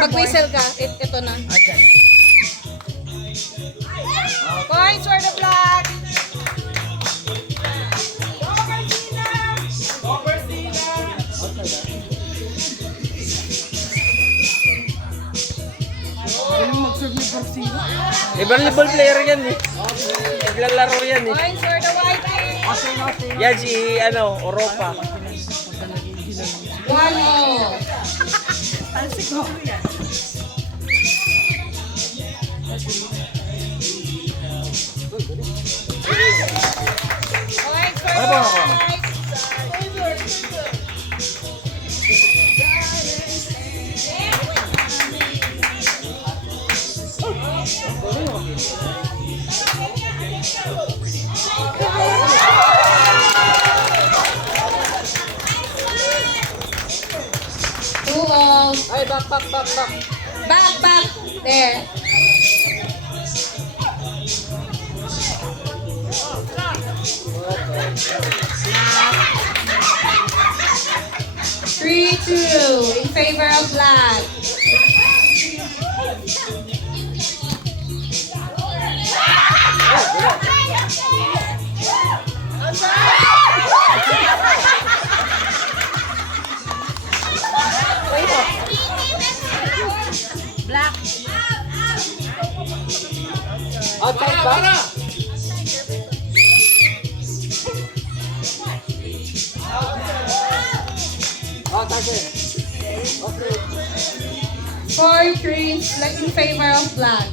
Mag-whistle ka. Ito na. Points for the flag. Volleyball player yan eh. Naglalaro yan eh. Points for the white team. Yan si Oropa. 1-0. Points for the white. Ay, back. Back. There. Three, two, in favor of black. Black. Outside ba? Okay. 4-3, like in favor of black.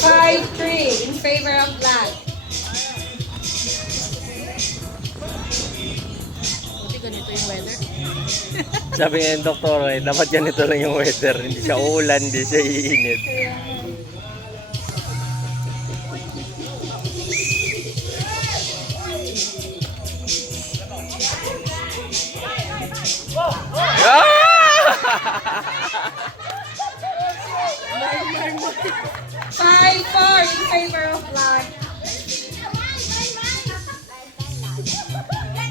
Five, three, in favor of black. Buti ganito yung weather. Sabi nga yung doktor dapat ganito lang yung weather. Hindi siya uulan, hindi siya iinit. Five, four, in favor of black.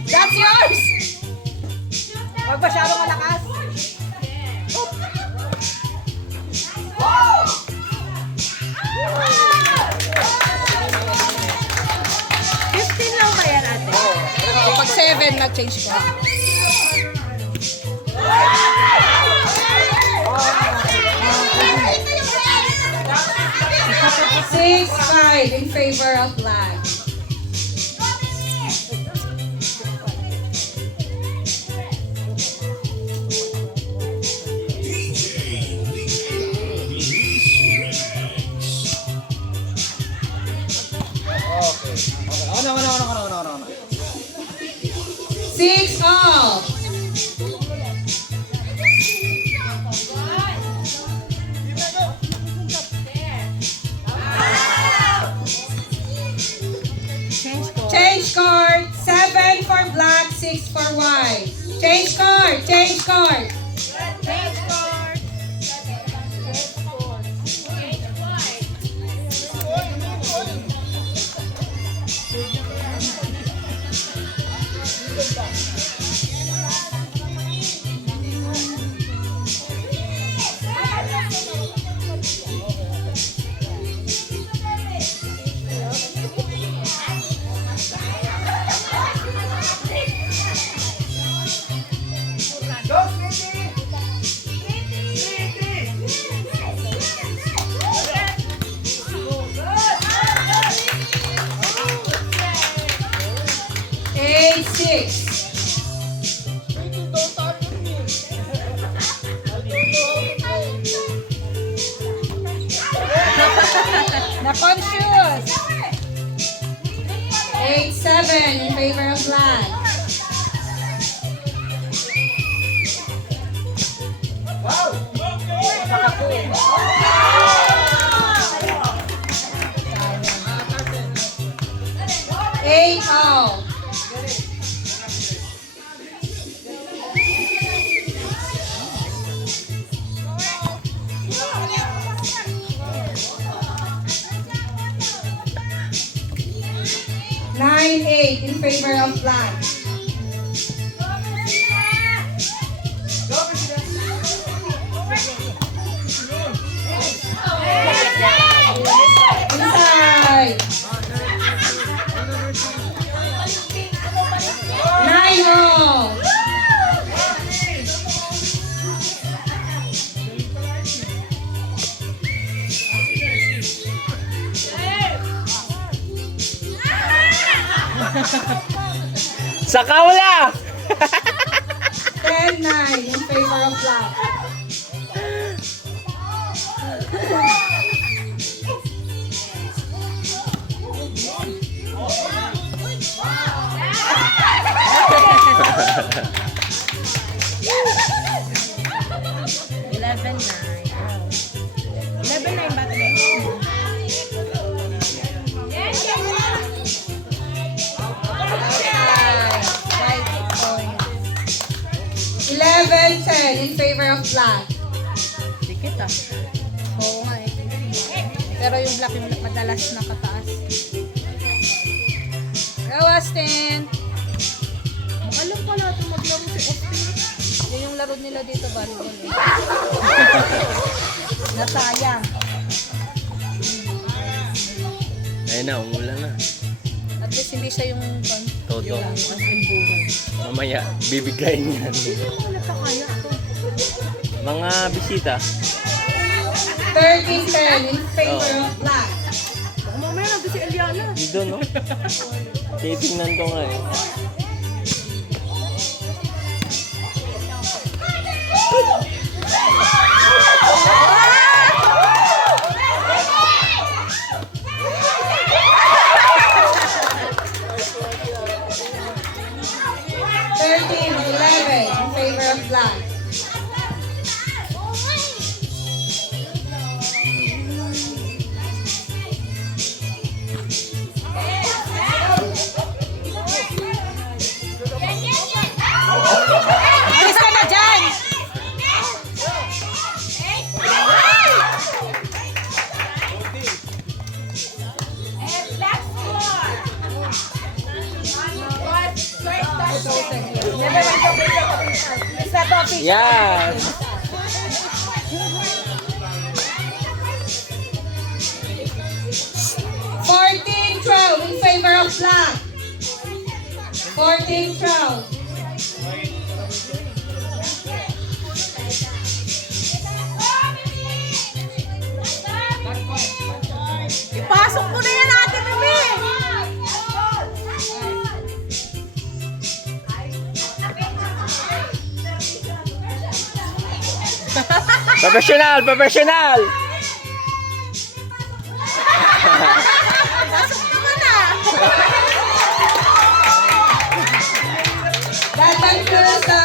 That's yours! Huwag masyadong malakas. Lang ba yan, ate? Pag 7, mag-change ko. Six, five, in favor of black. Six all. Change card. 7 for black, 6 for white. Change card. Change card. Change card. Eight, six. Na-confused. 8-7 in favor of black. Eight all. favor of black. Inside. 9-0. Sa kaula! 10-9 in favor of black. Eleven, 10 in favor of black. Dikit ah. Oo nga eh. Pero yung black yung madalas nakataas. Go Austin! Alam pala ito maglaro si Austin. Yan yung laro nila dito volleyball eh. Nasayang. Ayun na, umulan na. At least hindi siya yung Todo. yung as in buho. Mamaya, bibiglayin yan. Hindi mo nakakaya ito. Mga bisita. 13-10 in favor of black. Baka mamaya nandun si Eliana. Dito, no? Titingnan ko nga eh. In favor of black. Alis ka na dyan! Yes! Fourteen, 12 in favor of black. 14-12. Ipasok mo na yan, Ate Mimi! Professional! Professional! Pasok naman ah! That concludes the